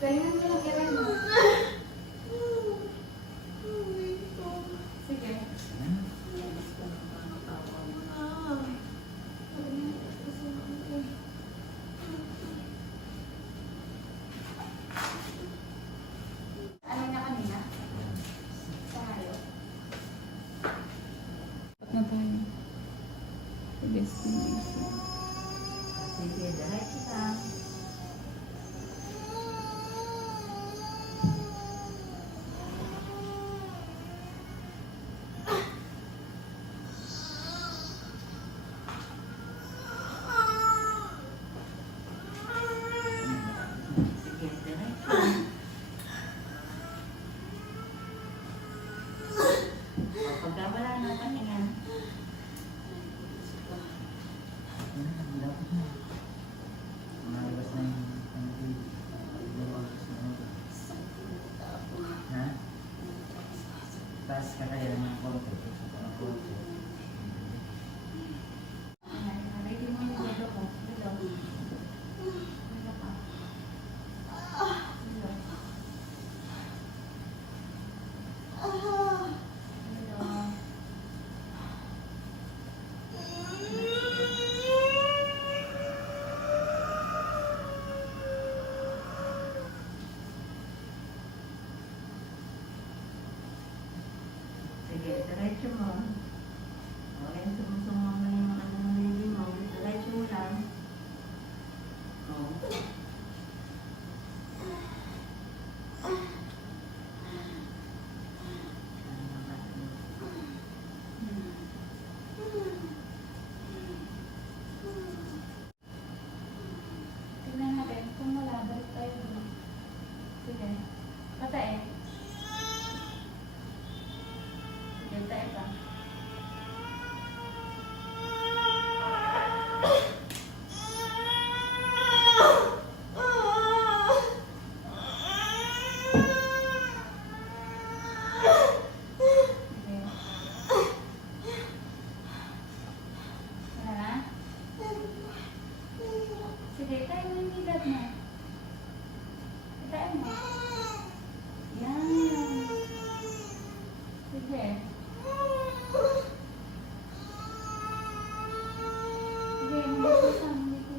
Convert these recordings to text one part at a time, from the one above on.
Galingan mo lang iran mo. Sige. Ano na kanina? Sa hayo? Ba't na tayo? The destination. Sige, diretso ka. Sige, diretso. O, pagka wala na pahinga. Malabas na yung ha? Taas ka kaya ng konti. Ng konti. Ready mo yung ulo ko. Ulo. Ulo ka. Ulo. Ulo. Sige, diretso mo. O, ayun, sumusunga mo yung mga nangyayari mo. Diretso mo lang. O. Tingnan natin kung wala, balik tayo doon. Sige. Patae. Sige, tae pa. Sige. Wala na? Sige, tayo mo yung hidad mo. Tayo mo. Yan. Sige. Sige, hindi ko siya. Hindi ko.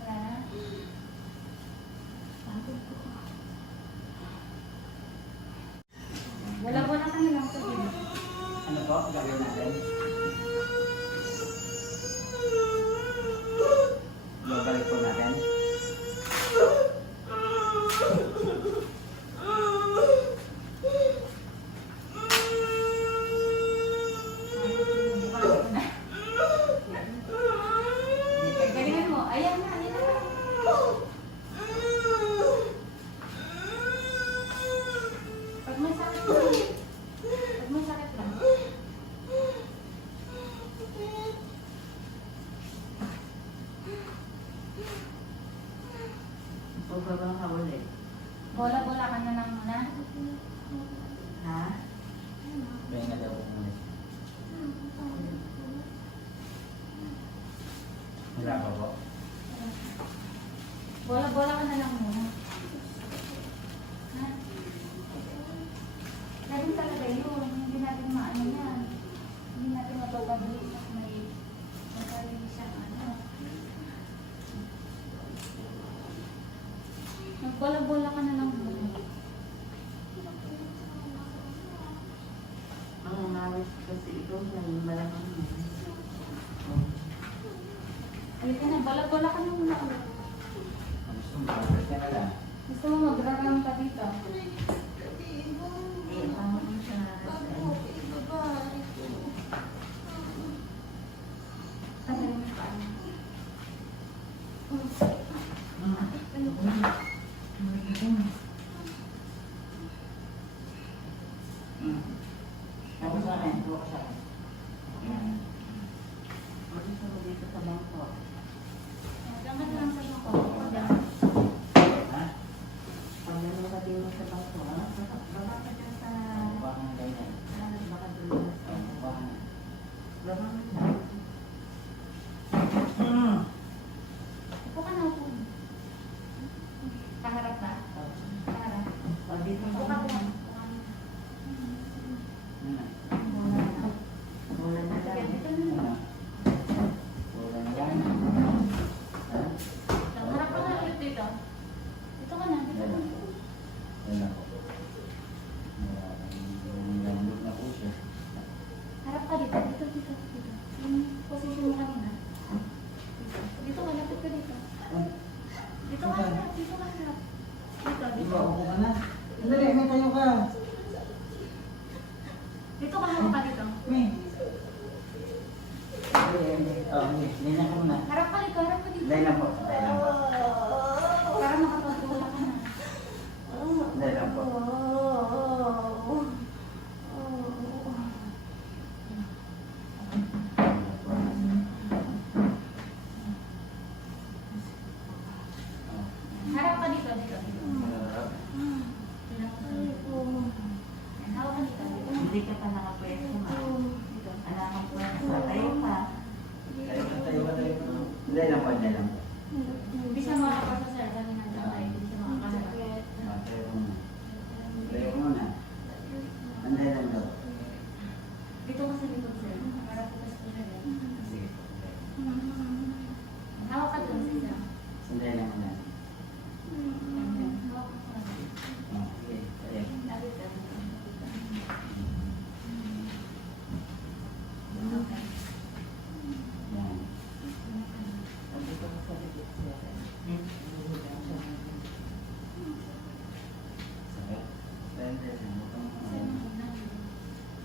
Wala na? Pagod ko. Wala ka na lang sa gilid. Ano po? Gagawin natin? Babalik po natin. Galingan mo. Ayan na, ayan na. Pag may sakit lang. Pag may sakit lang. Pagbaba ka ulit. Bola-bola ka na lang muna. Ha? Kaya nga daw po muna. Wala pa po. Bola-bola ka na lang muna. Ha? Ganun talaga yun. Hindi natin maano yan. Hindi natin mapapabilis at may magkalinis siyang ano. Magbola-bola ka na lang muna. Ang umawit kasi ikaw siya yung malakang mo. Halika na, bola-bola ka na muna ulit. Ang gusto mo, babalik ka na lang. Gusto mo magraram ka dito? Eh, paano mo siya narasan? Tanggalin mo pa. Ako sa akin. Ako sa akin. Yan. Mag-isa mo dito sa bangko. Diyan ka na lang sa bako. Ha? Pag nanonood ka din mo sa bangko, baba ka Dahil lang po. Dahil lang po. Para makapagtulak ka na. Dahil lang po. Harap ka dito, dito. Hawak ka dito, dito. Hindi ka pa nakapwesto, ma'am. Alam mo po, tayo pa. Tayo ba? Dahil lang po. Dahil lang po. Hindi siya makakapasa, sir. Dahil nandiyan tayo. Hindi siya makakaharap. Tayo muna. Tayo muna. Anday lang daw. Dito ka sa likod, sir. Harap ko sa sir. Sige. Hawak ka dun, sir. Anday lang muna. Hawak ka sa sir. Sige. Tayo. Lapit ka. Okay. Yan. Sakit. Dahil lang.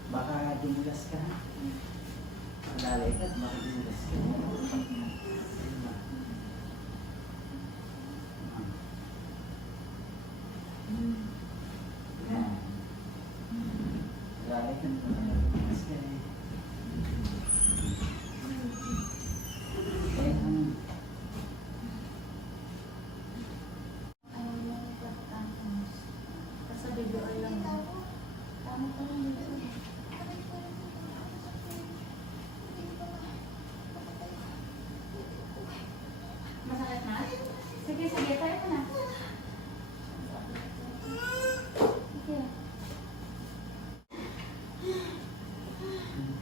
Baka dumulas ka. Madali ka, baka dumulas ka. Yan. Madali ka, dumulas ka. Ayaw mo yung pagkatapos. Kasi video ay lang. Tama pa rin dito. Masakit na? Sige, sige. Tayo ka na. Sige.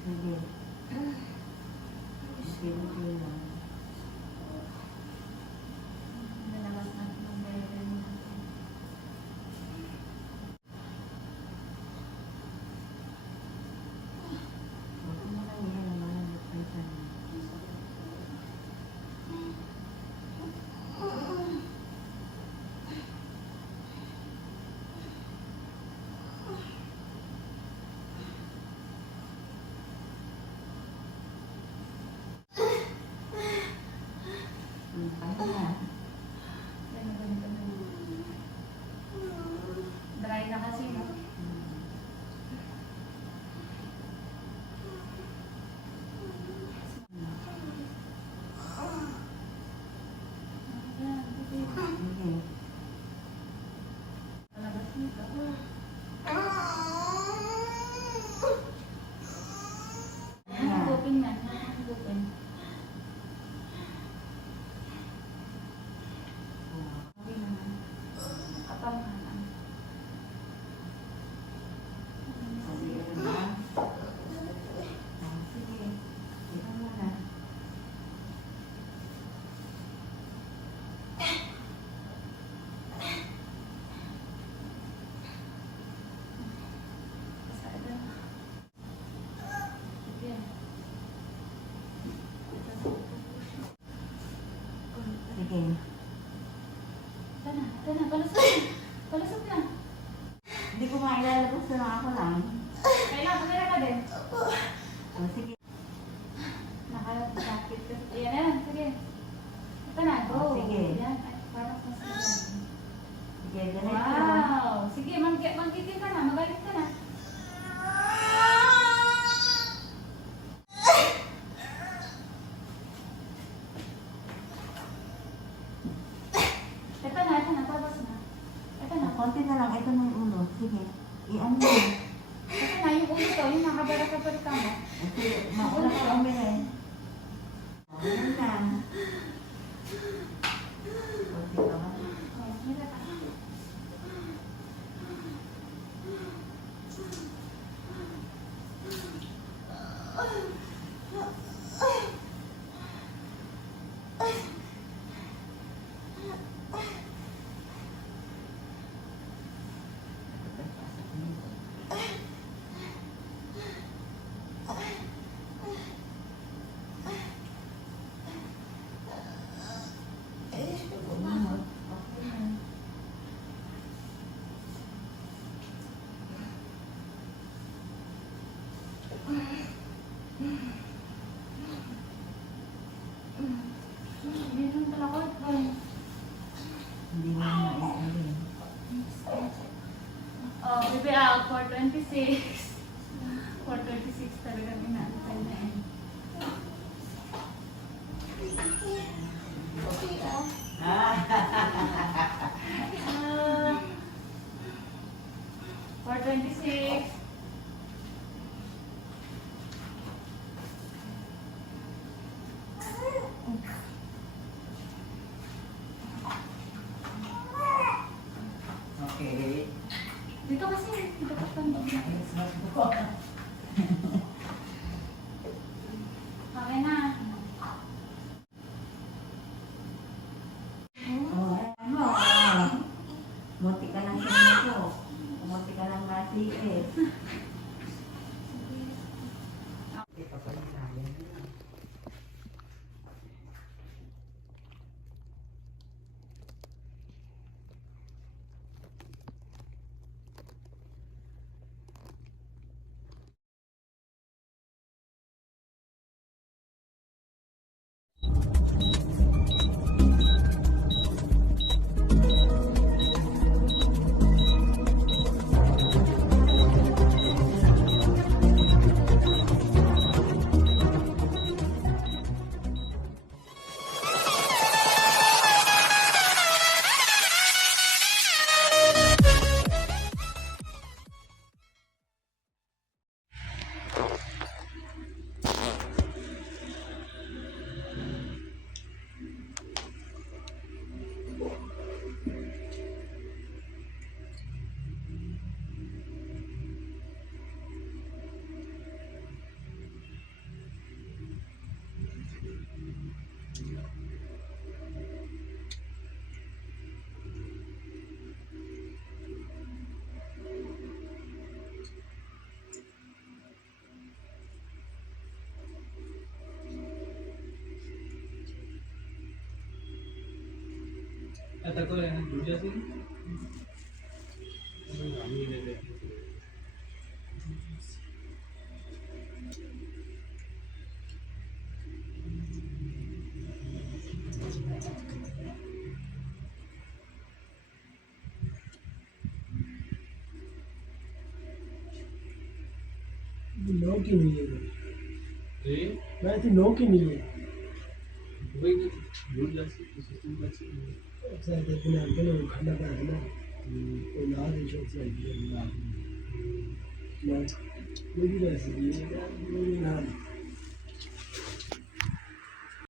Sige. Sige lang. Lalabas natin ang bayaran natin. Huwag mo lang yan, mahanap ka dyan. Pahinga. Dry na kasi, no? Ayan, sige. Sige. Palabas nito. Hangupin na. Hangupin. Okay naman. Kapal na lang. Sige na. Sige. Ikaw muna. Pasada. Sige. Sige. Ito na. Ito na. Palusot na. Palusot na. Hindi ko mailalabas na ako lang. Kailangan kumira ka din. O, sige. Nakasakit ka. Ayan na. Sige. Ito na. Go. Sige. Yan. Ay, parang pasada. Sige, ganito. Wow! Sige, magkitin ka na. Magalit ka na. Ito na. Tapos na. Ito na. Konti na lang. Ito na yung ulo. Sige. I-ano mo. Ito na. Yung ulo to. Yung nakabara ka pa rin ka mo. Ito, maula ka umire. Ayan na. Konti ka ba? Oh, mira ka. Meron talaga 426. 426 talagang inaantay na eh. Ah, 426. Okay. Dito kasi, dapat tanda na. Ayos na po. Okay na. Oh, ano? Munti ka ng sumuko. Munti ka ng matiis. Ito pa rin tayo. आता कोण आहे दूजा सिंग नौ की नहीं है मैं थी 9 की नहीं है वही तो दूजा सिंग सिस्टम का सिंग शायद अपने आप में खाना का है ना तो ना देशों से ना मेरी रेसिपी है मेरी नाम